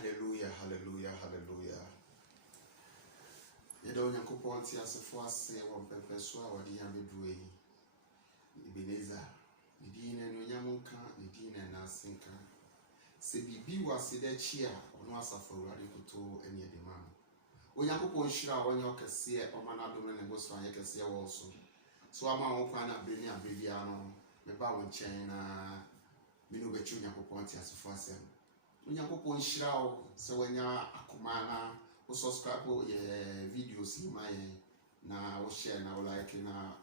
Hallelujah, hallelujah, hallelujah. You don't know what you for say one pepper so what the young doing. Ebenezer, the dean and Yamunka, the dean and Nasinka. Say, be was the cheer or no suffer radical to any demand. When you go on shira when you can see or man abdomen and goes for you can see also. So I'm on find out bringing a Bibiano, the bow and chain, Minu Betunia Pontias for them. When you go on shira, so when you're a commander, who subscribe videos in my na share now like in a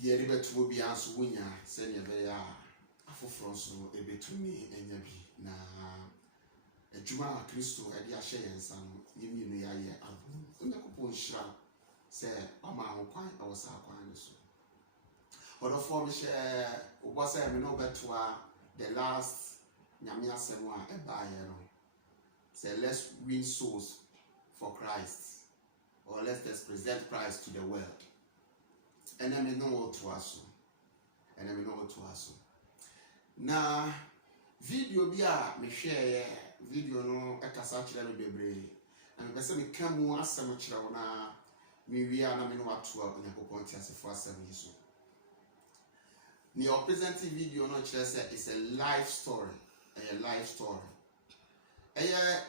year will be answer when you send your very afro a bit to me and yabi na a Juma Christo at the Ashe and some Yimi Nia album. When you go on shira, say, Mama, I was our kind so. Or the form share was I know better the last Namia Semwa a buyer. Say, let's win souls for Christ, or let's present Christ to the world. And I may know what to us. And I may know what to us. Now, video bia me share video no e kasa kire me bebre. Na me pese me kamu asem kire wona me wia na me no ato a Onyankopon ti asefo asem yi so. Ni o present video no kire say it's a life story, a life story.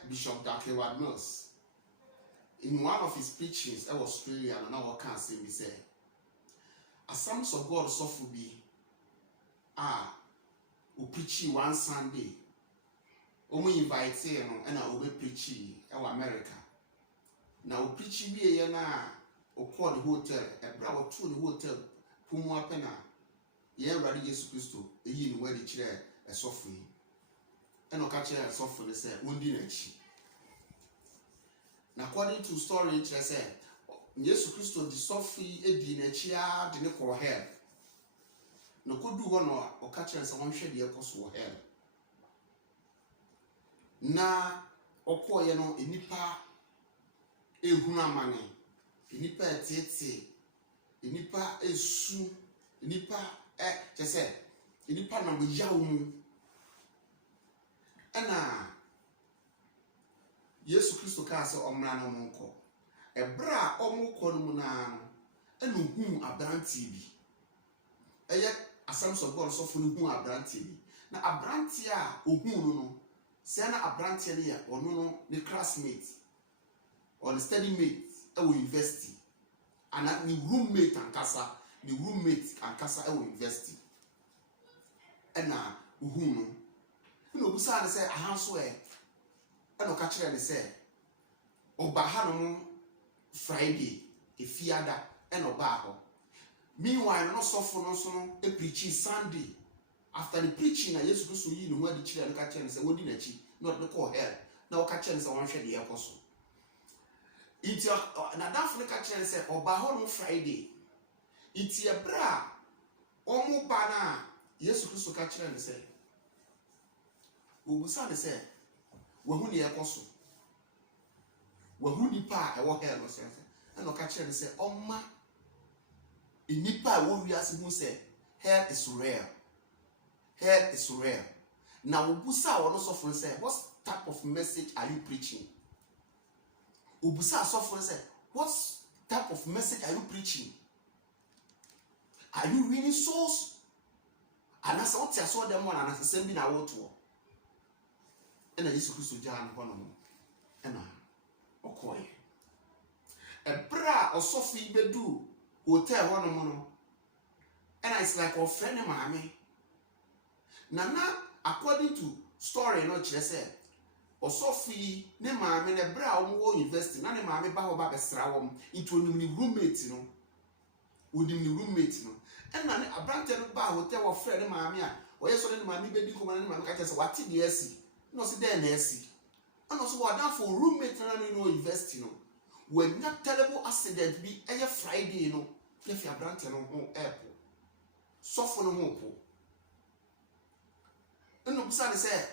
Bishop Dr. Edward Mills, in one of his preachings, in Australia, and now I can't say me say, Assemblies of God suffer be, who preach one Sunday, we invite him and I will preach in America. Now, preach be a na, or call the hotel, a bravo to the hotel, Puma Pena, Radi Jesus Christo, a yin where the chair, a suffering. And no catch her softly say, Undinachi. Now, according to story, it said, Jesus Christo, the Sophie, a dinachia, didn't call hell. No could do one or catch her some shed the echoes were hell. Na, or call you know, in Nipa, a huna money, in Nipa tete, in Nipa a su, in Nipa, just said, in Nipa number yaum. Ena Yesu Kristo ka se omra na monko ebra omukọ no na no ena hu abrantie bi eye Assemblies of God so fu no hu abrantie bi na abrantie a ohu no se na abrantie ne ya ono no ne classmate or the study mate e wo university ana ni roommate ankasa e wo university ena ohu no no busa na say ahanso e no ka kire ne say oba hanom Friday efiada e no ba ho meanwhile no sofo no so no e preach Sunday after the preaching na Jesus Christ yi no adi kire no ka kire ne say wodi na chi no de call hell na o ka kire ne say won hwe de yakoso iti na dafo ne ka kire ne say oba hanom Friday iti ebra omo ba na Jesus Christ ka kire ne say Ubusa ne say wahu ne yakoso wahu nipa e wo hell no sense and no ka kire ne say omma nipa wo wiase hu say hell is real now ubusa wo no sofo say what type of message are you preaching ubusa sofo say what type of message are you preaching are you winning souls anasa o tia so dem one anasa sem bi na wo to ena Jesus Christo jaan hono ena okoye ebra osofi bedu hotel hono no ena it's like our friend maame na according to story no kire say osofi ne maame ne bra wo university na ne maame ba ho ba besra wo into ni roommate no ena ne abrante no ba hotel wo friend maame a oye so ne maame bedi ko ne maame ka kire say wati de asi no see there na esi and also what that for roommate na no university no when that terrible accident be every Friday no if you abrante no ho airport sofo no ho po eno bisa ne say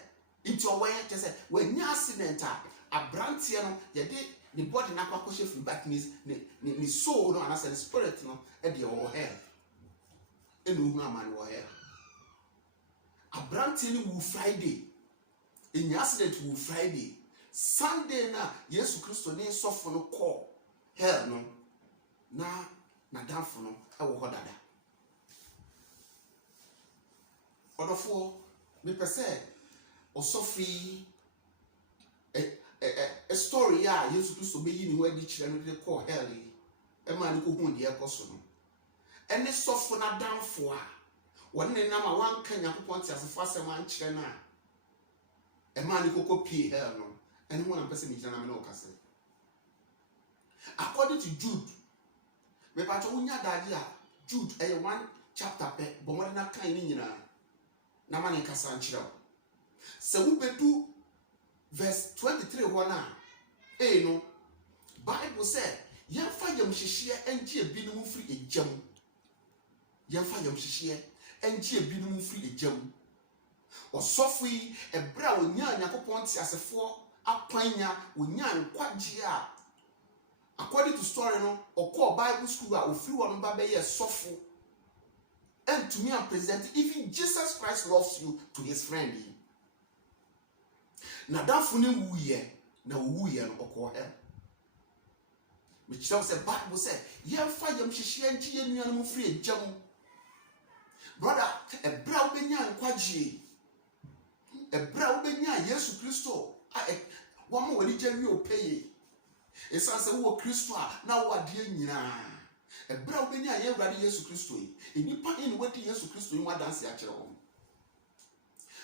into away te say when nya accident abrante no ye de the body na kwakọ chef back ni soul no and as the spirit no e de o hell eno hu amane wo hell abrante ni wu Friday in accident will Friday. Sunday na Yesu Christo ne sofo no call hell no na danfo no ewo ho dada. Odofo me pese osofi a story ya Yesu Christo be yi ni ho adi kire no de call hell yi e ma ne ko hu de ekoso no ene sofo na danfo a wonne na ma wanka Yakobon ti asefo asem an kire na e ma ne ko pie hell no ene ho na pese mi jana me na okase. According to Jude, me pa to unya dade a Jude 1 chapter pe bo mo na kan ni nyina na ma ne kasa nkire o. Se wo bedu verse 23 wana no Bible said yemfa yamhihie enje ebinom firi ejam. Yemfa yamhihie enje ebinom firi ejam. Osofu yi ebra onya Yakobon ti asefo apanya onya nkwagye a according to story no okọ Bible school a ofiri won ba be ye sofu. And to me and present even Jesus Christ loves you to his friend. Na danfo ne wuye na wuye no okọ hell. Me chira say Bible say yemfa yamhihie nji ye nuanom firi ejam. Brother, ebra obenya nkwagye. Ebra obenya Yesu Kristo wo mo wani jewi opeye. Esan se wo Kristo a na wo ade nyina. Ebra obenya ye wurade Yesu Kristo yi. Enipa eni wadi Yesu Kristo yi wadanse a kire wo.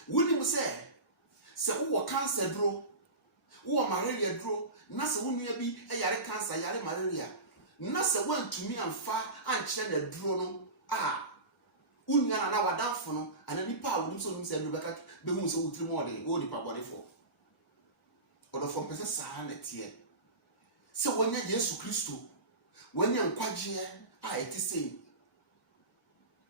Wuni mu se wo cancer dro, wo malaria dro, na se wo nua bi yare cancer yare malaria. Na se wantumi amfa ankire na dro no unyana na wadanfo no ana nipa a wonim so nim se beka behu so wutiri mo de wo nipa bonefo. Odofo pese saa na tie. Se wonya Yesu Kristo, wonya nkwagye a etise.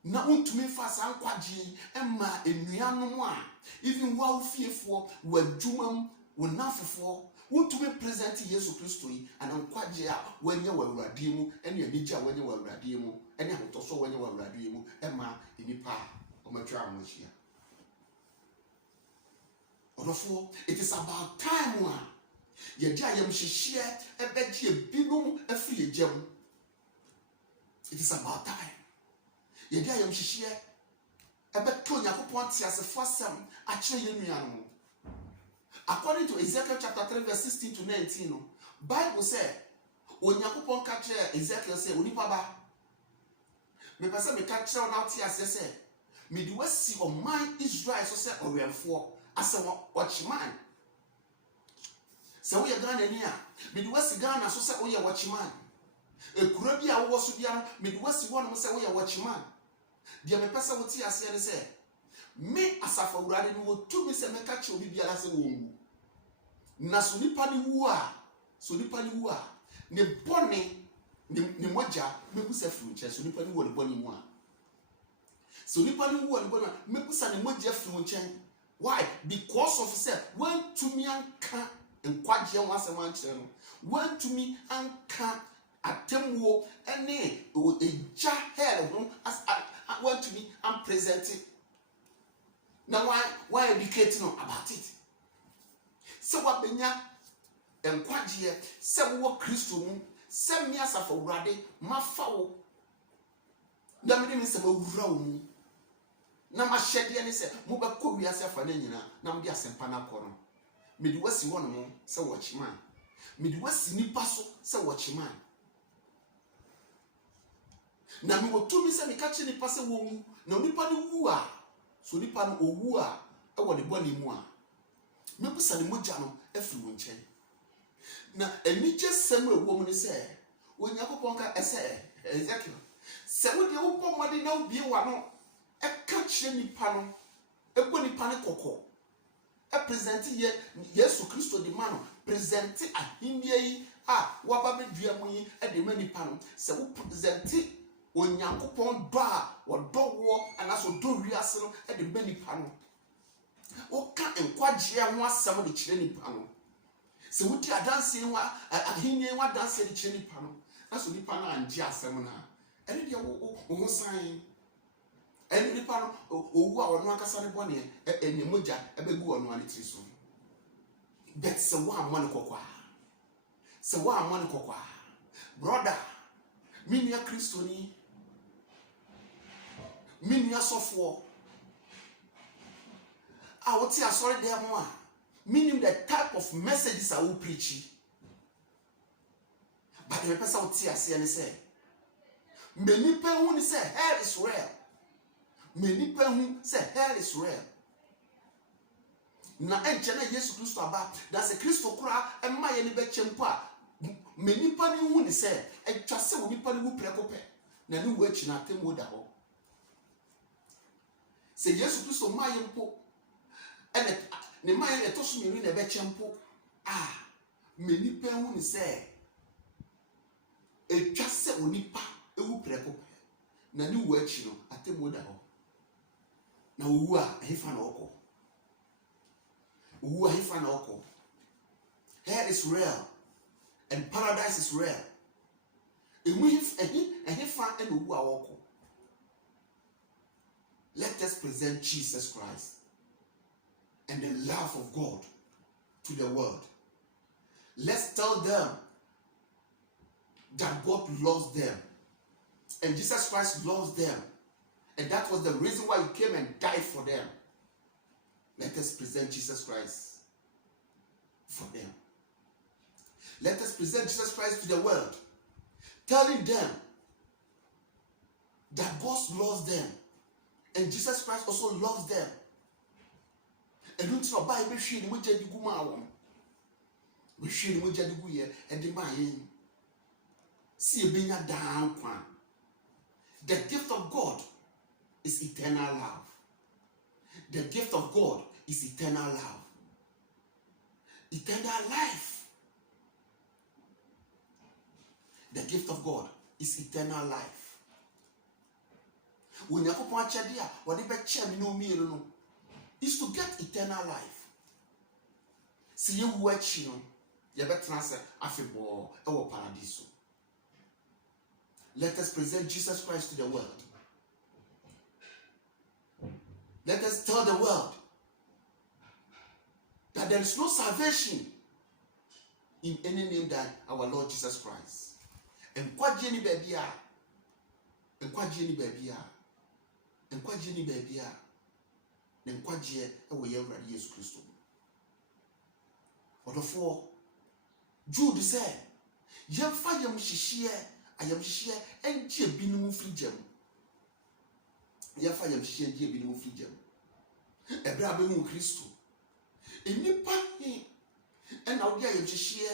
Na untumi fa sa nkwagye emma enuanom a even wa ofiefo wadwumam wonafofo untumi present Yesu Kristo yi ana nkwagye a wonya wawurade mu ene anigye a wonya wawurade mu ene ahotoso wonya wawurade mu emma enipa omatwa amohia. Odofo, it is about time one. Yedi ayamhihie ebegye binom afiri ejam. It is about time. Yedi ayamhihie ebeto Yakobon ti asefo asem akire ye nuanom. According to Ezekiel chapter 3 verse 16 to 19 no, Bible say Yakobon ka kire Ezekiel say onipa ba me pese me ka kire na ti ase say me di wasi oman Israel so say owemfo ase watchman. Se wo ye Ghana ni a me di wasi Ghana so say wo ye watchman. Ekura bi a wo so bia no me di wasi wo no say wo ye watchman. Dia me pese wo ti ase ne say me asafa wurade ni wo tu me se me ka kire obi bia la se wo wu. Na so nipa ni wu a ne bone ne moja me busa furu che so nipa ni wo ne bone mu a. So nipa ni wu ne bone me busa ne moja furu che. Why? Because of say when to me anka nkwagye wasem ankire no, when to me anka atemwo ene eja hell ho as when to me am present. Now why educate no about it? So what benya nkwagye se wo Kristo mu se me asafa wurade mafa wo na me se ba wura wo mu na ma hyede ne se mo ba ko wiase afa na nyina na mo de asempa na koro me di wasi wono mo se wo chiman me di wasi nipa so se wo chiman na me wo tumi se me ka chi nipa se wo wu na nipa ni wu a so nipa no owu a e wo de boni mu a me busa ne mogya no afiri wo nchen na enije sem ewo mu ne se Yakobon ka ese Ezekiel se wo de wo pomode na obie wa no e ka kire nipa no e bo nipa ne kokko e present ye Yesu Kristo di man present ahindie yi a waba bedua mu yi e de manipa no se wo present Yakobon do a wo do wo anaso do wiase no e de manipa no wo ka nkwagye ho asem de kire nipa no se wo di adanse ho ahindie ho adanse de kire nipa no aso nipa na anje asem na ene de wo ho san ene nipa no owu a wono akasa ne bone ene mogya ebegu wono ane tiri so But so one money kokwa. So one money kokwa. Brother, minya Christoni, minya software. I will tell you, sorry, there more. Meaning the type of messages I will preach. But the person will tell you, say, many people who say hell is real. Many people who say hell is real. Na enchena Yesu Kristo aba, that's a Kristo kura, and my any bechempa. Many people who say, and just say, we people who precope. Na new witch na temoda ho. Say Yesu Kristo my impo. And the man that told me in a bechempo. Ah, many people who say, a just say, we nipa, a who precope. Na new witch no, at temoda ho. Na uwa, he fan oko. Uwa he fan oko. Hell is real. And paradise is real. And we he fan and uwa oko. Let us present Jesus Christ and the love of God to the world. Let's tell them that God loves them. And Jesus Christ loves them. And that was the reason why he came and died for them. Let us present Jesus Christ for them. Let us present Jesus Christ to the world, telling them that God loves them and Jesus Christ also loves them. And don't you buy me shit with Jadi Guma? We should with Jadi Guye and the man see a being down. The gift of God is eternal love. The gift of God is eternal love. Eternal life. The gift of God is eternal life. When you go to Chadia, whatever chair no me no, is to get eternal life. See you watch you, you better answer afebo or paradiso. Let us present Jesus Christ to the world. Let us tell the world that there is no salvation in any name than our Lord Jesus Christ. And kwa jeni bebia, and kwa jeni bebia, and kwa jeni bebia, and kwa je ewe yewra Yesu Kristo. Therefore, Jude said, "Yemfa yem shishie, ayem shishie, enje binu free gem. Yemfa yem shishie enje binu free gem. Ebra be mu Kristo. Enipa hi, en awde ayem shishie."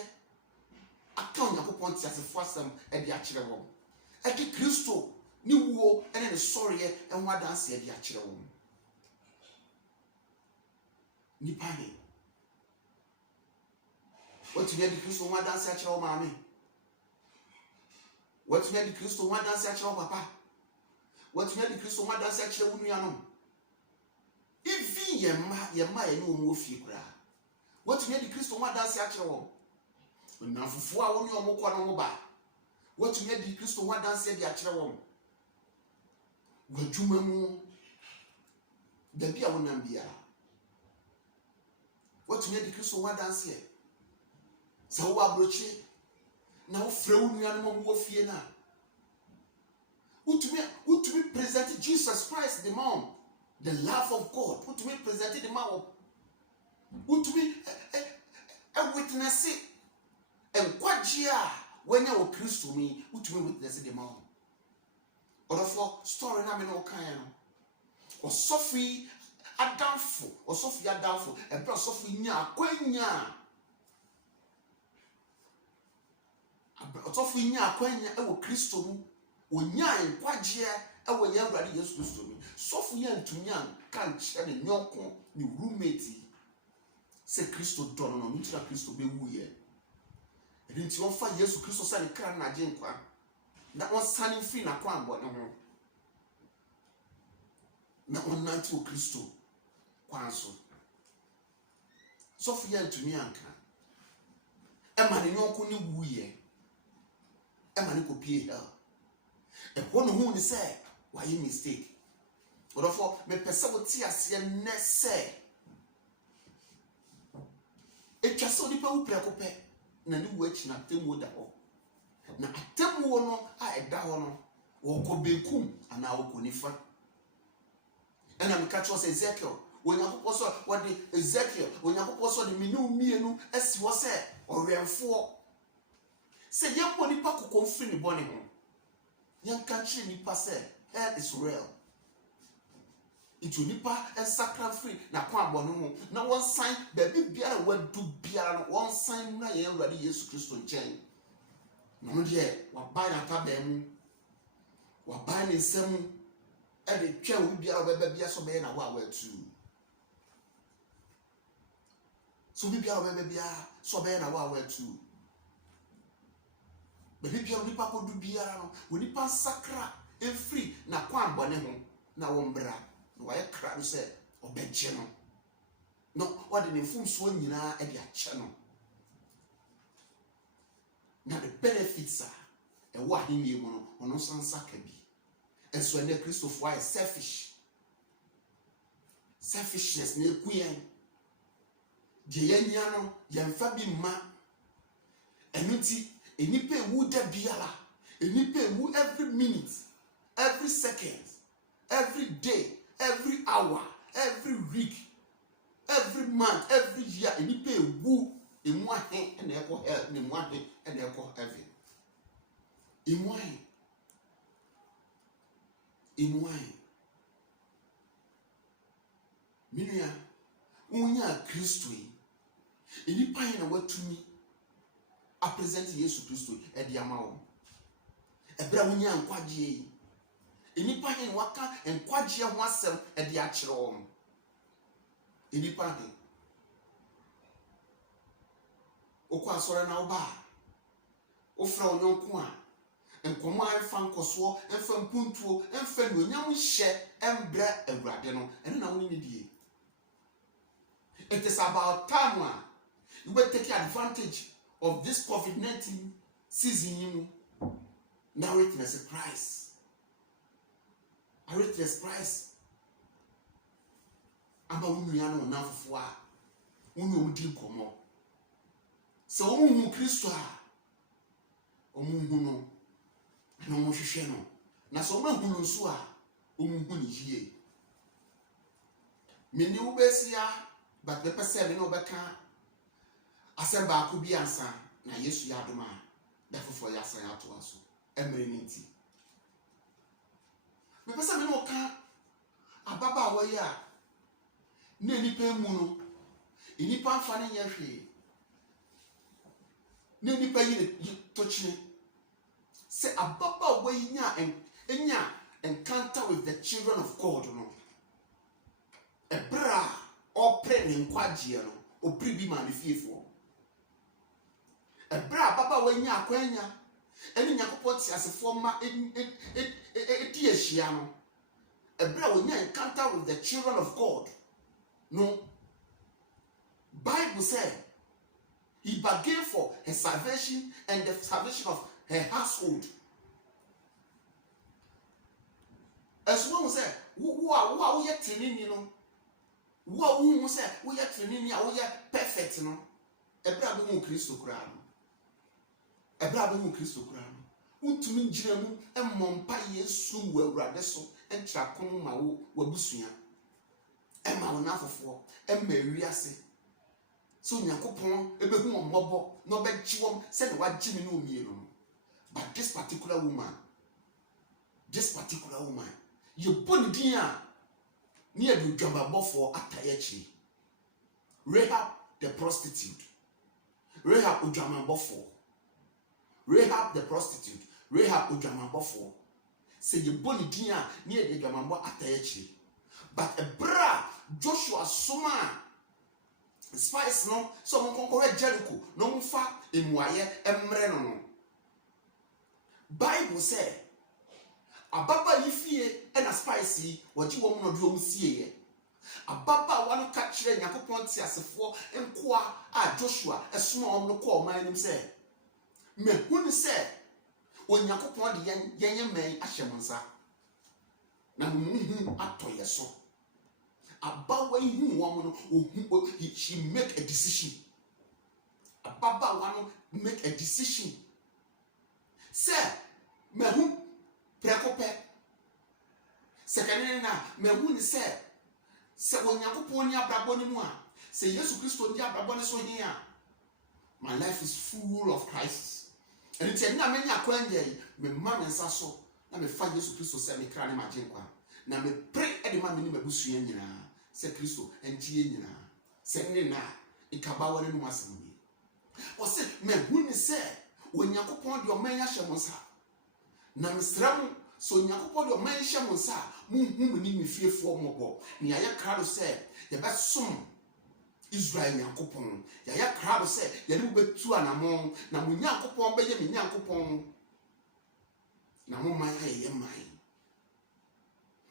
Account Yakupon Tiasifo asem e de akire wo. E di Kristo ni wo ene ne sorry e nwa dance e de akire wo. Nipa ni. What you need Kristo nwa dance akire wo maami. What you need Kristo nwa dance akire wo papa. What you need Kristo nwa dance akire wo nuanom. Even yemma ye no mu ofie kura. What you need Kristo nwa dance akire wo. Na fufu a woni omukwa no mo ba watumi adi Kristo wa danse de akire won wadwuma mu da bia wonam bia watumi adi Kristo wa danse sa wo abrochi na wo frɛ wo nua no mo fie na utumi present Jesus Christ the man, the love of God utumi present the man utumi witness it. And kwajia when you Kristo me, which we witness the man. Or therefore, story na me no kan no. Or Sophie adamfo, or Sophie adamfo, and bro Sophie nya kwanya. Sophie nya kwanya e wo Kristo mu. Onya kwajia e wo ye awrade Yesu Kristo mu. Sophie ya ntunya kan che ne nyonko ni roommate. Se Kristo don no ntira Kristo be wuye. Rinti won fa Yesu Kristo sa ne kra na agye nkwa na won sane free na kwa ambo ne ho na won nanti o Kristo kwa so Sofia ntumi anka e ma ne nyonko ne wuye e ma ne kopie hell e ho no hu ni say why you mistake therefore me pese wo ti ase ne say etwa se nipa wu prekope na ne wu achi na temu da ho na atemu no a eda ho no wo ko bekum ana wo ko nifa ena me catch us Ezekiel when yakopɔ so wɔde Ezekiel when yakopɔ so de minu mienu asi wo se ɔwɛmfo se yɛpɔ nipa kokonfiri ne bɔne ho yanka kyerɛ nipa se hell is real itu nipa ensakra free na kwa abɔne ho na wɔn san baabi biara wadu biara no wɔn san na yɛn Awurade Yesu Kristo nkyɛn na no deɛ waban na tabaa mu waban ne nsam ɛde twɛ wo biara bɛba bia so bɛyɛ na wo a watu so biara bɛba bia so bɛyɛ na wo a watu baabi biara nipa kodu biara no wo nipa nsakra free na kwa abɔne ho na wɔn bra no why kra no say obegye no no what the mfumso nyina e de ache no na the benefits are e wa hini mu no ono sansaka bi enso na Christopher is selfishness na ekuyen je yanya no yemfa bi ma enuti enipa ewu da biala enipa ewu every minute every second every day every hour, every week, every month, every year, and you pay woo in one hand and echo hell, in one hand and echo heaven. In wine. Minia, unya Christo, and you pay a word to me. I present Jesus Christo at the amount. A brownia and quadie. Enipa hen waka enkwagye ho asem e de akere wo enipa hen okwa asore na oba ofra onyonko a enkomo anfa nkoso enfa mpuntuo enfa nuonyam hye embra Awurade no ene na woni die. It is about time you will take advantage of this COVID-19 season. Now witness Christ. I witness Christ. Aba unuano na fufu a unu odi komo. Se omu Kristo a omu hu no na omu hwehwe no. Na so omu hu no nso a omu hu ni hie. Meni ubesia but the person me no beka asem ba ko bi ansa na Yesu ya adoma da fufu ya san ya to aso. Emre nti me pesa me no ka ababa wo ya na nipa mu no nipa afa ne nya hwe na nipa yi to chine say ababa wo yi nya encounter with the children of God no ebra opre ne nkwagie no obri bi ma ne fiefo ebra ababa wo nya akwanya eni Yakopɔ ti asefo ma edi ehia no ebra wo nya encounter with the children of God no Bible said he bargained for her salvation and the salvation of her household. As one say wo ye training no wo say wo ye training a wo ye perfect no ebra be mu Kristo kura no ebra be mu Kristo kura no untumi ngira mu emmompa Yesu wo Awurade so entra kon ma wo wabusua emma wo nafofo emma wiase so Yakopon ebehu ommobo no begchi wom se ne wagye me no omienu. But this particular woman you put din a near the dwambabo for atayechi Rahab the prostitute. Rahab udwambabo Rahab the prostitute. Rahab udwambabo say you put din a near the dwambabo atayechi. But a bra Joshua Soma spice no so mo konkore Jericho no mo fa emuaye emre no. Bible say ababa yifie na spice woji wo no do sie ababa wano ka kire Yakopon ti asefo enkoa a Joshua esoma om no ko man nim say me hunu say Onyankopon de yenye man ahyemonsa na muhu atoye so abawa ihu wo no she make a decision ababaawa no make a decision. Say, mehu prekope. Second na mehu ni say onyankopon ni abrabọ ni mu a, say Yesu Kristo ni abrabọ ni so hia. My life is full of crisis. And it's a na many akwanje me ma me nsa so na me fa Yesu Kristo say me kra ne magenkwa. Na me pray e de ma me ni mabusua nyina. Say Kristo entie nyina. Say ne na ikaba wale no asem ni. O say me hu ni say onyankopon de o man ya hye mo nsa. Na me sra mo so onyankopon de o man hye mo nsa mu hu ni me fiefo mo bo. Ni aya kra do say ye be som Israel nyankopon ya ya krado se ya ni betu anamon na mo nyankopon be ye me nyankopon na mo man ha ye man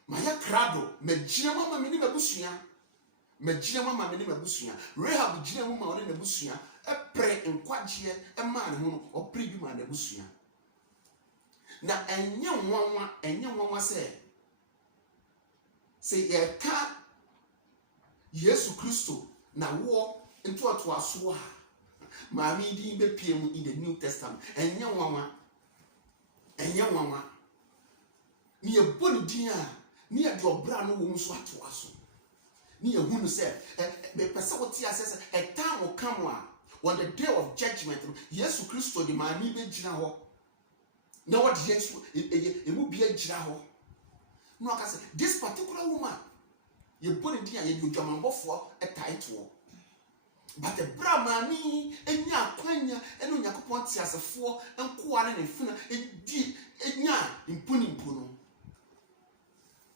ma ya krado me gina mama me ni mabusua me gina mama me ni mabusua Rehab gina mama o ni mabusua e pre nkwaje e ma ne ho o pre bi ma na busua na enye nwanwa se ye ka Yesu Kristo na wo into aso ha maami din be piem in the New Testament enye nwanwa ni ebonu din a ni e de obra no wo nso ato aso ni ehunu se be pese wo ti asese e time will come on the day of judgment Yesu Kristo di maami be gina ho na what Yesu emu bia gina ho no aka say this particular woman ye boni dia ye bi odwamambofo title but the bramani enya akwanya eno yakopon tiasefo enkoa ne funa edi enya impuni no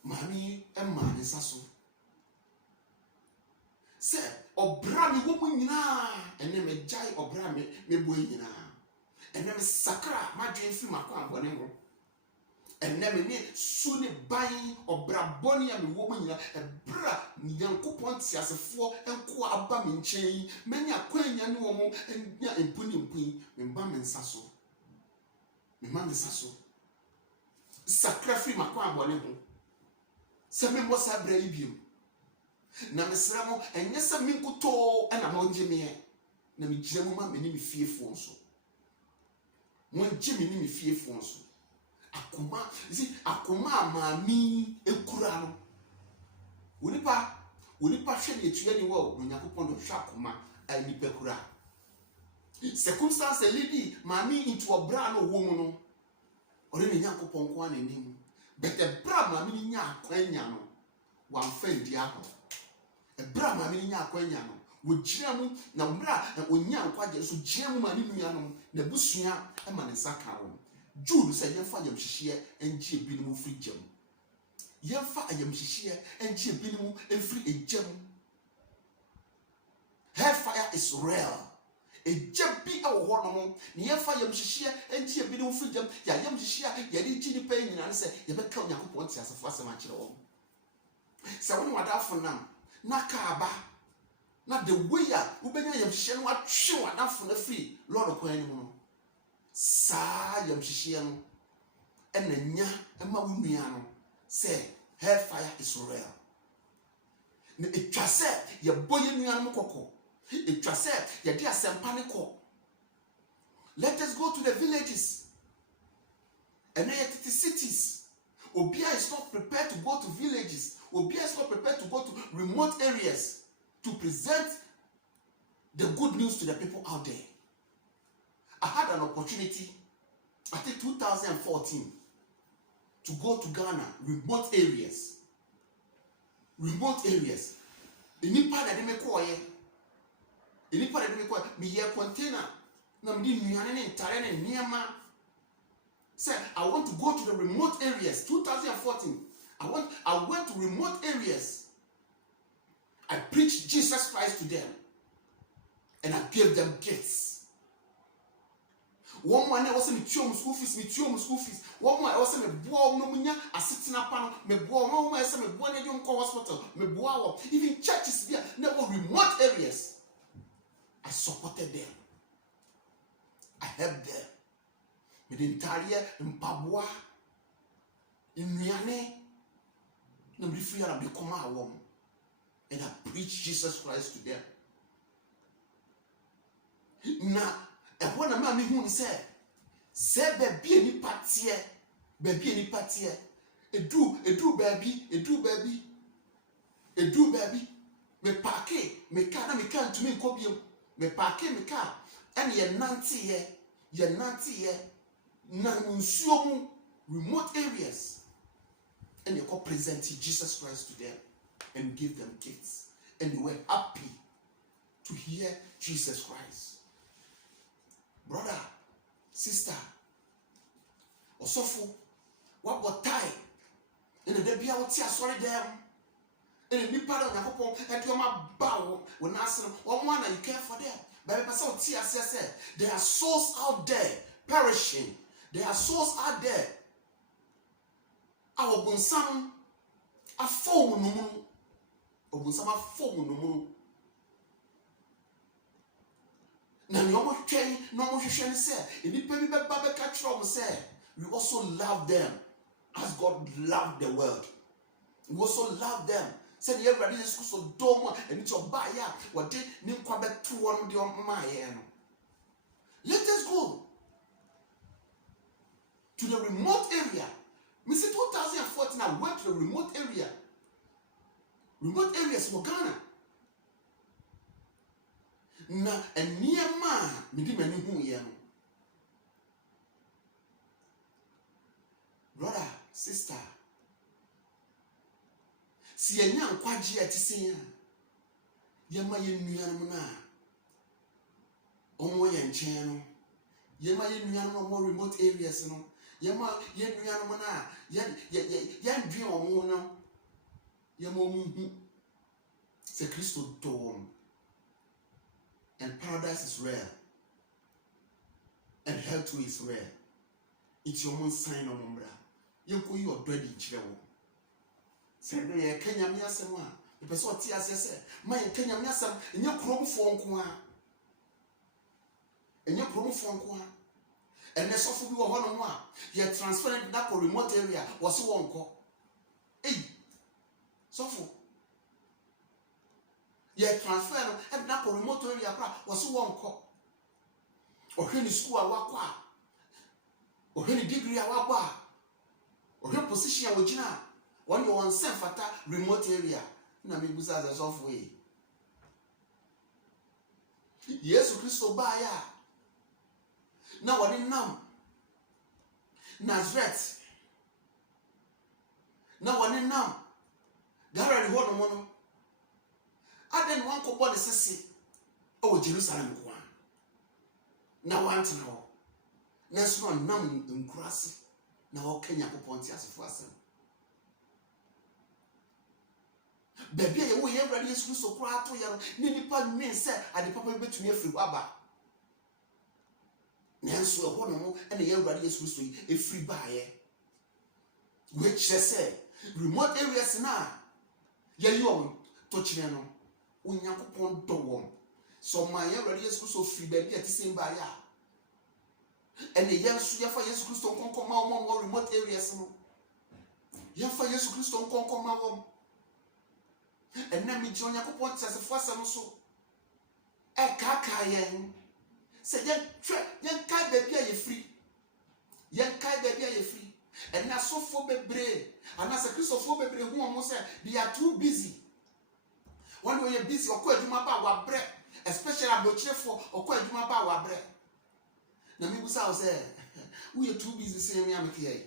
mami emma ne saso se obra mi wo mu nyina ene me jai obra me boy nyina ene me sakra ma dwen fi makwa bone ho ene me ni su ne ban obra boni ya me wo mu nyina ebra nyankopon tiasefo enkoa aba me nchen menya kwanya ne wo mu enya impuni me ba me nsaso me ma me nsaso sakra fi makwa bone ho se me mo sa bra ibiem na mesra mo enye se me nkuto na mo nje me na me gire mo ma me ni me fiefo nso mo nje me ni me fiefo nso akoma amami ekura no wonipa hwe ne etua ni wo Nyankopon do hwe akoma ai nipa kura circumstance lead mami into obra no wo mu no ore ne Nyankopon ko ananim but the bra mami ni nya akwanya no wan fa ndi aho e bra mami ni nya akwanya no wo gira mu na mra onya nkwaje so gira mu mani nua no na busua e ma ne saka wo Jude said, "Yemfa yemhihie enji ebinom free gem. Yemfa yemhihie enji ebinom free egem. Hellfire is real. Egem bi awo ho no mo. Yemfa yemhihie enji ebinom free gem. Ya yemhihie ya di gini pe nyina se ye be ka Onyankopon ti asefo asem a kire wo. Se won wada fonam na ka aba na the way a ubenya yemhihie no atwe wada fo na free Lord kwan ni mo. Sa yamhihie no enanya ema wunua no say hellfire is real ne etwa se ye boye nua no kokko etwa se ye de asempa ne ko. Let us go to the villages and the cities. Obia is not prepared to go to villages. Obia is not prepared to go to remote areas to present the good news to the people out there. I had an opportunity, I think 2014, to go to Ghana, remote areas. Remote areas. Any part that they make quiet. Any part that they make quiet. Me here container. Na mdi nyane ntarene niema. Say I want to go to the remote areas. 2014. I went to remote areas. I preached Jesus Christ to them. And I gave them gifts. One man was me school fees. One man was me boa no munya asitina pan me boa one man say me boa na dem call hospital me boa even churches there never remote areas. I supported them. I helped them. Me den tarie mpaboa nnuane na me free and be come awom and I preach Jesus Christ to them. na ɛhɔ na maame hu sɛ sɛ baabi a nipa teɛ edu baabi me paake me car na me car ntumi nkɔ biom me paake me car ɛna yɛ nanteɛ na nsuo mu remote areas and you could present Jesus Christ to them and give them gifts and they were happy to hear Jesus Christ. Brother, sister, Osofo, what got tie? And the baby out here, sorry them. And the nipa on Yakopo, and you are bow when asking, one you care for them. But there are souls out there perishing. There are souls out there. Our bonsam a form no moon. Obonsam a form no moon. Now, no more train, no more shame say. If you pay me back, catch from say, we also love them as God loved the world. We also love them. Said the everybody is so dumb and it's your buyer. What did Nimquabe 2 on my end? Let us go to the remote area. Mr. 2014, I went to the remote area. Remote areas for Ghana. Na and near man, Midimani who yam. Brother, sister, see a young quadri at Tia. Yama Yanmuna. Omo yan channel. Yama Yan more remote areas, no. Yama Yanmuna. Yan dream or mono. Yamo Se Christo Dom. And paradise is rare. And hell too is rare. It's your own sign of umbra. You go your dreading chill. Say, Kenya Miasama. The person says, my Kenya Miasam, and your chrome phone qua. And your chrome phone qua. And there's also be 1 on 1. You are transferring that remote area was so one call. Hey, so for. Yet transfer and not remote area was one call. Or any school a wakwa. Or any degree a wakwa. Or any position a wajina. When you want send fata remote area. Na me busa as off way. Yesu Christo baya. Now what in nam? Nazareth. Now what in nam? Gara the one mono. I didn't want to go to see. Oh, Jerusalem. Now, one to know. That's not numb in grass. Now, Kenya Ponti as a person. Baby, we are ready to so cry to you. Ninipa men said, I the papa bet me a free baba. Nancy, a woman, and the air ready to a free buyer. Which they say, remote areas now. Yeah, you are touching them. Unyankopon do so my already is so free baby at the same buyer. And the young Suyafa Yes Christo come out remote areas. Yafa Yes Christo come out. And then me John Yakopon says a first and so. A kakayen. Say, young kai baby are you free. Young kai baby are you free. And now so for baby. And as a Christopher baby who almost said they are too busy. When we are busy, or quite our bread, especially a butcher for or quite our bread. Now, me say, we are too busy saying, I'm here.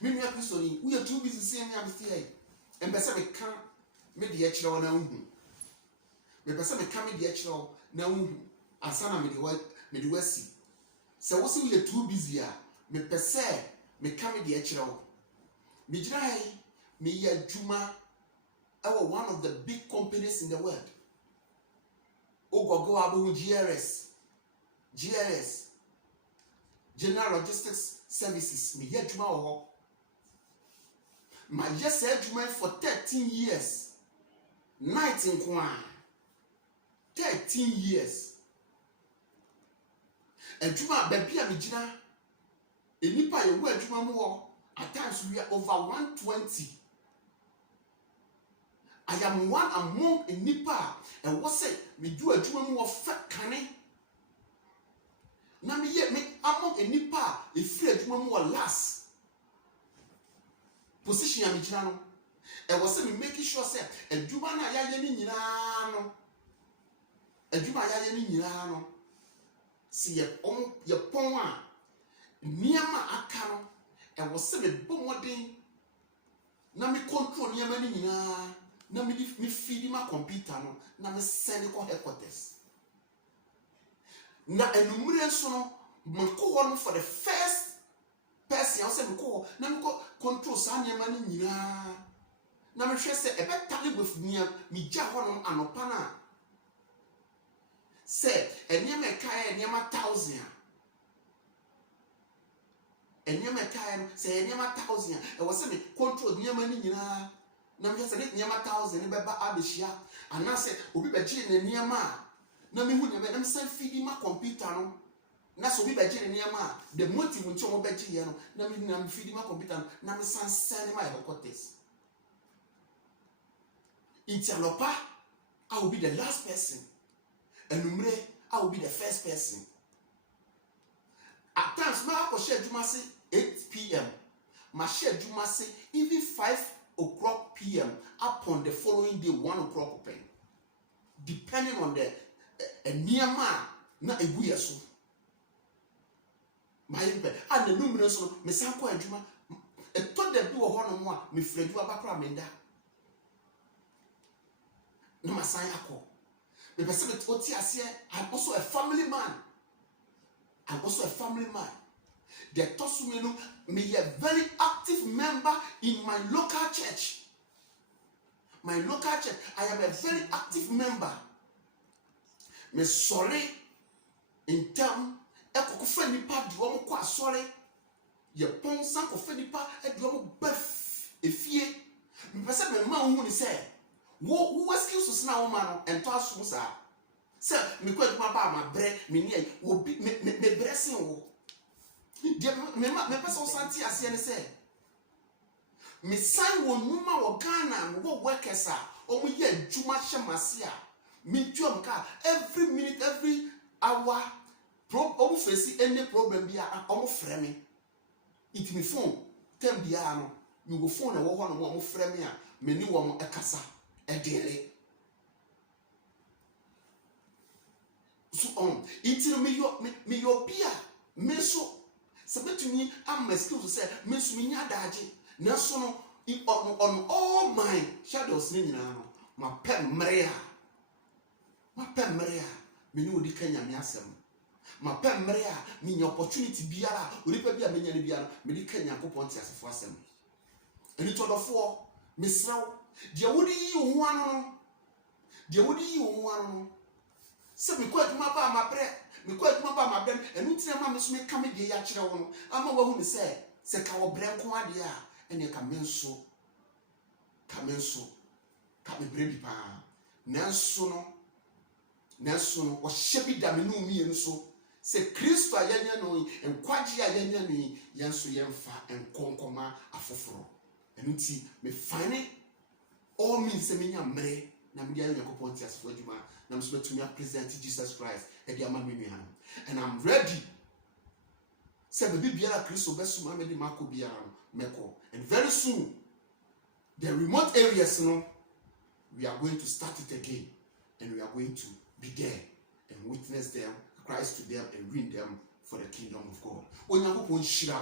Mimi Christoni, we are too busy saying, I'm here. And Bessa can't make the actual now. Me Bessa can't make the actual now. Asana me the West. So, what's we are too busy? Me Bessa me come the actual. Me dry me ya Juma. One of the big companies in the world. Ogogo Abu GRS, General Logistics Services. Me yet Juma my yes said Juma for 13 years. Night in Kwan. 13 years. And Juma baby Amijina. A nipa ye wear Juma more. At times we are over 120. I am one among a nipa and what say me do a juma more fat canny among a nipa if you adwuma mu last position ya me gyina no e was me making sure say adwuma na ya ye ni nyina no adwuma ya ye ni nyina no si ye pon a niama aka no e was me bomodin na me control niama ni nyina na me feed my computer no na me send ko headquarters na enumere so no me ko for the first person I say me ko na me ko control sa niama ni nyina na me hwe se e betale with me gya ho no anopa na say eniama kai eniama 1000 eniama kai say eniama 1000 e was say me control niama ni nyina na me say niama 1000 ni beba abehia ana say obi beji na niama na me hu niama na me say feed my computer no na so obi beji na niama the motive nti o beji ye no na me feed my computer na me san send my headquarters Itialopa, I will be the last person. Enumere, I will be the first person. At times, I will share Jumase 8 p.m. My share Jumase even 5 o'clock p.m. upon the following day 1 o'clock open. Depending on the niyama na ebu yeso. My impe, and the numerous no me sanko adwuma. E to dem bi wo ho no mo a me fradu abakra menda. No my sign ako. The person that OTS I'm also a family man. I'm also a family man. The Tosumenu me a very active member in my local church. My local church, I am a very active member. Me sorry in term e kokofra nipa duomo kwa sorry. Ye pon san kofra nipa e duomo bef efie. Me person me ma hu ni say wo excuse na wo ma no ento aso sa se me kwaduma ba ma bre me ne wo me bressing wo de me person santi ase ne se me san wo numa wo Ghana wo workers a o mo ye adwuma hyemase a me tuam ka every minute every hour o mo face any problem bia o mo frɛ me it me phone tem bia no me go phone na wo ho no mo frɛ me a me ni wo mo ekasa edele so itino me yo bia me so se betumi am excuse say me so me nya daage na so no on all my shadows ni nyina no ma pem mrea me ni odi kanya me asem ma pem mrea me nya opportunity biara odi pa bia me nya ni biara me di kanya kopon ti asefo asem eni to dofo me sraw dia wodi yi wo ano no se me kwaduma ba ma bre me kwaduma ba ma bem enu tina ma me so me ka me de ya kire wo no ama wa hu ni se ka wo bre nko ade a ene ka menso ka me bre bi pa nanso no wo hye bi da me no mi enso se Kristo ayanya no enkwagye ayanya no yenso yemfa enkonkoma afoforo enu ti me fine all means me nya mre na me dia yakopon ti asefo adwuma na me so betumi present Jesus Christ e dia ma me nua and I'm ready say be biara Kristo besu ma me di mako biara meko and very soon the remote areas no we are going to start it again and we are going to be there and witness them Christ to them and win them for the kingdom of God onyakopon shira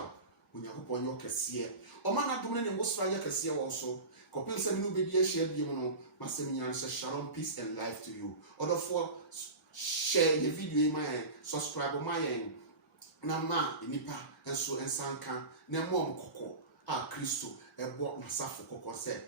onyakopon yo kese o mana dum ne ngosra ya kese wo so kopil se minu be dia share bi mo no masem nyan se shalom peace and life to you order for share the video my subscribe my na ma nipa enso ensanka na mom kokko a Kristo ebo nasafo kokko se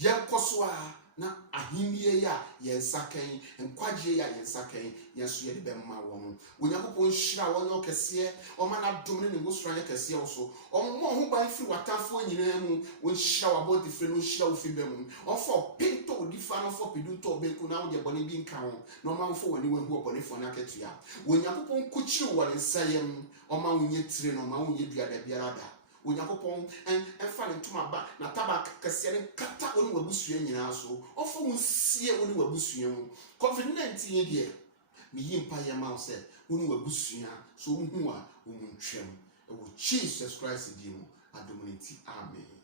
yenkoso a na ahimie ya yensakan enkwagye ya yensakan yenso ye de bemma won onyakopon hira won yo kese o ma na dom ne ngosura ya kese wo so o mo ho ban fi watafo nyina mu won hira wa body free no hira wo fi bem o for pinto di fa no for pidu to be ku na wo de bone bi nka ho no ma wo for woni wan hu obone fo na ketua onyakopon kuchiri wo nsayem o ma wo nye tire no ma wo nye duada biara da onyakopon en fa ne ntuma ba na taba kese ne kata woni wabusua nyina so ofo nsie woni wabusua mu COVID-19 die me yimpa yema say wonu wabusua so hu a wo mu twem e wo Jesus Christ di mu adomuniti amen.